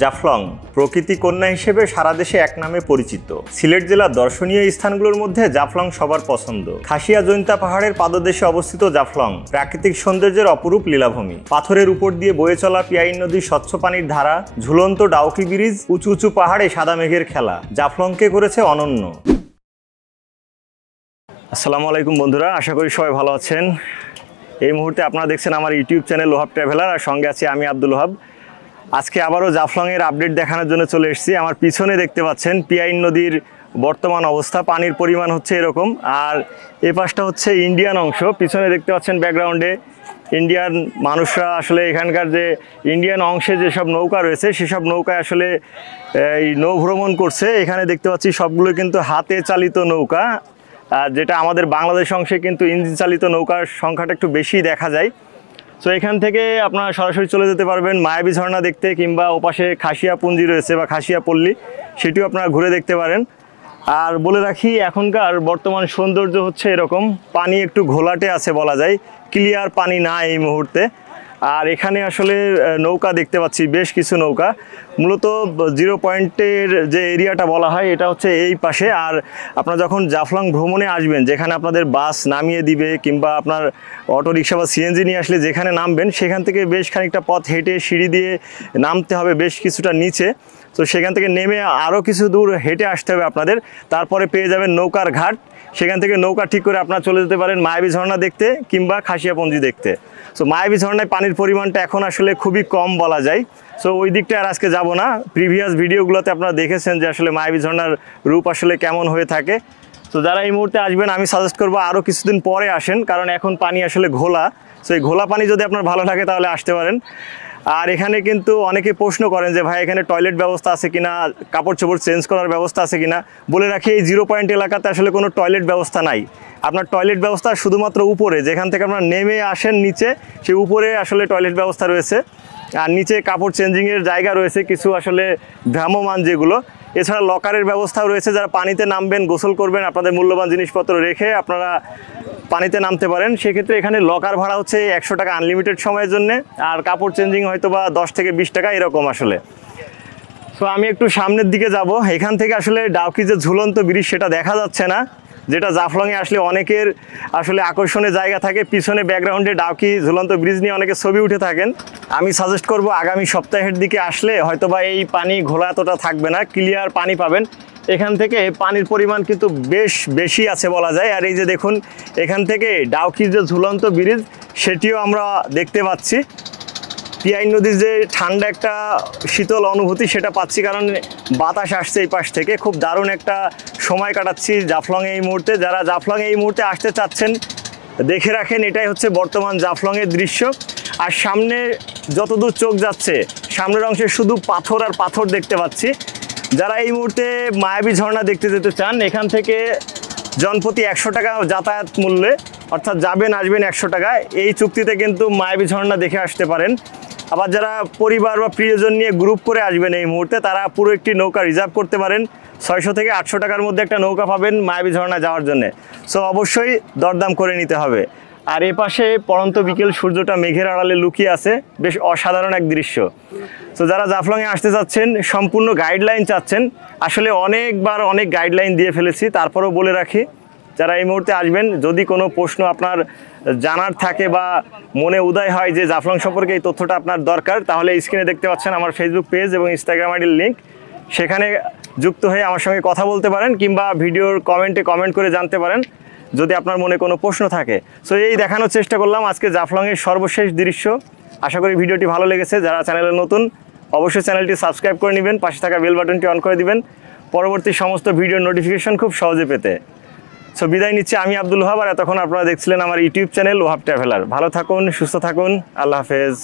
জাফলং প্রকৃতি কন্যা হিসেবে সারা দেশে এক নামে পরিচিত। সিলেট জেলার দর্শনীয় স্থানগুলোর মধ্যে জাফলং সবার পছন্দ। খাসিয়া জৈন্তা পাহাড়ের পাদদেশে অবস্থিত জাফলং প্রাকৃতিক সৌন্দর্যের অপরূপ লীলাভূমি। পাথরের উপর দিয়ে বয়ে চলা পিয়াইন নদীর স্বচ্ছ পানির ধারা, ঝুলন্ত ডাউকি ব্রিজ, উঁচু উঁচু পাহাড়ে সাদা মেঘের খেলা জাফলংকে করেছে অনন্য। আসসালামু আলাইকুম বন্ধুরা, আশা করি সবাই ভালো আছেন। এই মুহূর্তে আপনারা দেখছেন আমার ইউটিউব চ্যানেল ওহাব ট্রাভেলার, আর সঙ্গে আছি আমি আব্দুল ওহাব। আজকে আবারও জাফলংয়ের আপডেট দেখানোর জন্য চলে এসেছি। আমার পিছনে দেখতে পাচ্ছেন পিয়াইন নদীর বর্তমান অবস্থা, পানির পরিমাণ হচ্ছে এরকম। আর এ পাশটা হচ্ছে ইন্ডিয়ান অংশ, পিছনে দেখতে পাচ্ছেন ব্যাকগ্রাউন্ডে ইন্ডিয়ান মানুষরা আসলে এখানকার যে ইন্ডিয়ান অংশে যেসব নৌকা রয়েছে সেসব নৌকায় আসলে এই নৌভ্রমণ করছে। এখানে দেখতে পাচ্ছি সবগুলো কিন্তু হাতে চালিত নৌকা, আর যেটা আমাদের বাংলাদেশ অংশে কিন্তু ইঞ্জিন চালিত নৌকার সংখ্যাটা একটু বেশি দেখা যায়। তো এখান থেকে আপনারা সরাসরি চলে যেতে পারবেন মায়াবী ঝর্ণা দেখতে, কিংবা ওপাশে খাসিয়া পুঞ্জি রয়েছে বা খাসিয়া পল্লী, সেটিও আপনারা ঘুরে দেখতে পারেন। আর বলে রাখি, এখনকার বর্তমান সৌন্দর্য হচ্ছে এরকম, পানি একটু ঘোলাটে আছে বলা যায়, ক্লিয়ার পানি না এই মুহূর্তে। আর এখানে আসলে নৌকা দেখতে পাচ্ছি, বেশ কিছু নৌকা। মূলত জিরো পয়েন্টের যে এরিয়াটা বলা হয় এটা হচ্ছে এই পাশে। আর আপনারা যখন জাফলং ভ্রমণে আসবেন, যেখানে আপনাদের বাস নামিয়ে দিবে কিংবা আপনার অটো রিক্সা বা সিএনজি নিয়ে আসলে যেখানে নামবেন, সেখান থেকে বেশ খানিকটা পথ হেঁটে সিঁড়ি দিয়ে নামতে হবে বেশ কিছুটা নিচে। তো সেখান থেকে নেমে আরও কিছু দূর হেঁটে আসতে হবে আপনাদের, তারপরে পেয়ে যাবেন নৌকার ঘাট। সেখান থেকে নৌকা ঠিক করে আপনারা চলে যেতে পারেন মায়াবী ঝর্ণা দেখতে কিংবা খাসিয়া পুঞ্জি দেখতে। সো মায়াবী ঝর্ণায় পানির পরিমাণটা এখন আসলে খুবই কম বলা যায়। সো ওই দিকটা আর আজকে যাব না। প্রিভিয়াস ভিডিওগুলোতে আপনারা দেখেছেন যে আসলে মায়াবী ঝর্ণার রূপ আসলে কেমন হয়ে থাকে। তো যারা এই মুহূর্তে আসবেন, আমি সাজেস্ট করবো আরও কিছুদিন পরে আসেন, কারণ এখন পানি আসলে ঘোলা। সো এই ঘোলা পানি যদি আপনার ভালো লাগে তাহলে আসতে পারেন। আর এখানে কিন্তু অনেকে প্রশ্ন করেন যে ভাই এখানে টয়লেট ব্যবস্থা আছে কিনা, কাপড় চোপড় চেঞ্জ করার ব্যবস্থা আছে কিনা। বলে রাখি, এই জিরো পয়েন্ট এলাকাতে আসলে কোনো টয়লেট ব্যবস্থা নাই। আপনার টয়লেট ব্যবস্থা শুধুমাত্র উপরে, যেখান থেকে আপনারা নেমে আসেন নিচে, সেই উপরে আসলে টয়লেট ব্যবস্থা রয়েছে। আর নিচে কাপড় চেঞ্জিংয়ের জায়গা রয়েছে কিছু আসলে ভ্রাম্যমান যেগুলো। এছাড়া লকারের ব্যবস্থাও রয়েছে, যারা পানিতে নামবেন, গোসল করবেন, আপনাদের মূল্যবান জিনিসপত্র রেখে আপনারা পানিতে নামতে পারেন। সেক্ষেত্রে এখানে লকার ভাড়া হচ্ছে 100 টাকা আনলিমিটেড সময়ের জন্য, আর কাপড় চেঞ্জিং হয়তো বা 10 থেকে 20 টাকা এরকম আসলে। সো আমি একটু সামনের দিকে যাব। এখান থেকে আসলে ডাউকি যে ঝুলন্ত ব্রিজ সেটা দেখা যাচ্ছে না, যেটা জাফলংয়ে আসলে অনেকের আসলে আকর্ষণের জায়গা থাকে। পিছনে ব্যাকগ্রাউন্ডে ডাউকি ঝুলন্ত ব্রিজ নিয়ে অনেকে ছবি উঠে থাকেন। আমি সাজেস্ট করব আগামী সপ্তাহের দিকে আসলে হয়তোবা এই পানি ঘোলা এতটা থাকবে না, ক্লিয়ার পানি পাবেন। এখান থেকে পানির পরিমাণ কিন্তু বেশ বেশি আছে বলা যায়। আর এই যে দেখুন, এখান থেকে ডাউকির যে ঝুলন্ত ব্রিজ সেটিও আমরা দেখতে পাচ্ছি। পিয়াইন নদীর যে ঠান্ডা একটা শীতল অনুভূতি সেটা পাচ্ছি, কারণ বাতাস আসছে এই পাশ থেকে। খুব দারুণ একটা সময় কাটাচ্ছি জাফলংয়ে এই মুহূর্তে। যারা জাফলংয়ে এই মুহূর্তে আসতে চাচ্ছেন, দেখে রাখেন, এটাই হচ্ছে বর্তমান জাফলংয়ের দৃশ্য। আর সামনে যতদূর চোখ যাচ্ছে, সামনের অংশে শুধু পাথর আর পাথর দেখতে পাচ্ছি। যারা এই মুহূর্তে মায়াবী ঝর্ণা দেখতে যেতে চান, এখান থেকে জনপ্রতি 100 টাকা যাতায়াত মূল্যে, অর্থাৎ যাবেন আসবেন 100 টাকা, এই চুক্তিতে কিন্তু মায়াবী ঝর্ণা দেখে আসতে পারেন। আবার যারা পরিবার বা প্রিয়জন নিয়ে গ্রুপ করে আসবেন এই মুহূর্তে, তারা পুরো একটি নৌকা রিজার্ভ করতে পারেন। 600 থেকে 800 টাকার মধ্যে একটা নৌকা পাবেন মায়াবী ঝর্ণা যাওয়ার জন্য। সো অবশ্যই দরদাম করে নিতে হবে। আর এ পাশে পড়ন্ত বিকেল সূর্যটা মেঘের আড়ালে লুকিয়ে আছে, বেশ অসাধারণ এক দৃশ্য। তো যারা জাফলংয়ে আসতে চাচ্ছেন, সম্পূর্ণ গাইডলাইন চাচ্ছেন, আসলে অনেকবার অনেক গাইডলাইন দিয়ে ফেলেছি, তারপরেও বলে রাখি, যারা এই মুহূর্তে আসবেন, যদি কোনো প্রশ্ন আপনার জানার থাকে বা মনে উদয় হয় যে জাফলং সম্পর্কে এই তথ্যটা আপনার দরকার, তাহলে স্ক্রিনে দেখতে পাচ্ছেন আমার ফেসবুক পেজ এবং ইনস্টাগ্রাম আইডির লিঙ্ক, সেখানে যুক্ত হয়ে আমার সঙ্গে কথা বলতে পারেন, কিংবা ভিডিওর কমেন্টে কমেন্ট করে জানতে পারেন যদি আপনার মনে কোনো প্রশ্ন থাকে। সো এই দেখানোর চেষ্টা করলাম আজকে জাফলংয়ের সর্বশেষ দৃশ্য। আশা করি ভিডিওটি ভালো লেগেছে। যারা চ্যানেলে নতুন, অবশ্যই চ্যানেলটি সাবস্ক্রাইব করে নেবেন, পাশে থাকা বেল বাটনটি অন করে দিবেন পরবর্তী সমস্ত ভিডিওর নোটিফিকেশন খুব সহজে পেতে। সো বিদায় নিচ্ছি আমি আব্দুল ওহাব, আর এতক্ষণ আপনারা দেখছিলেন আমার ইউটিউব চ্যানেল ওহাব ট্রাভেলার। ভালো থাকুন, সুস্থ থাকুন, আল্লাহ হাফেজ।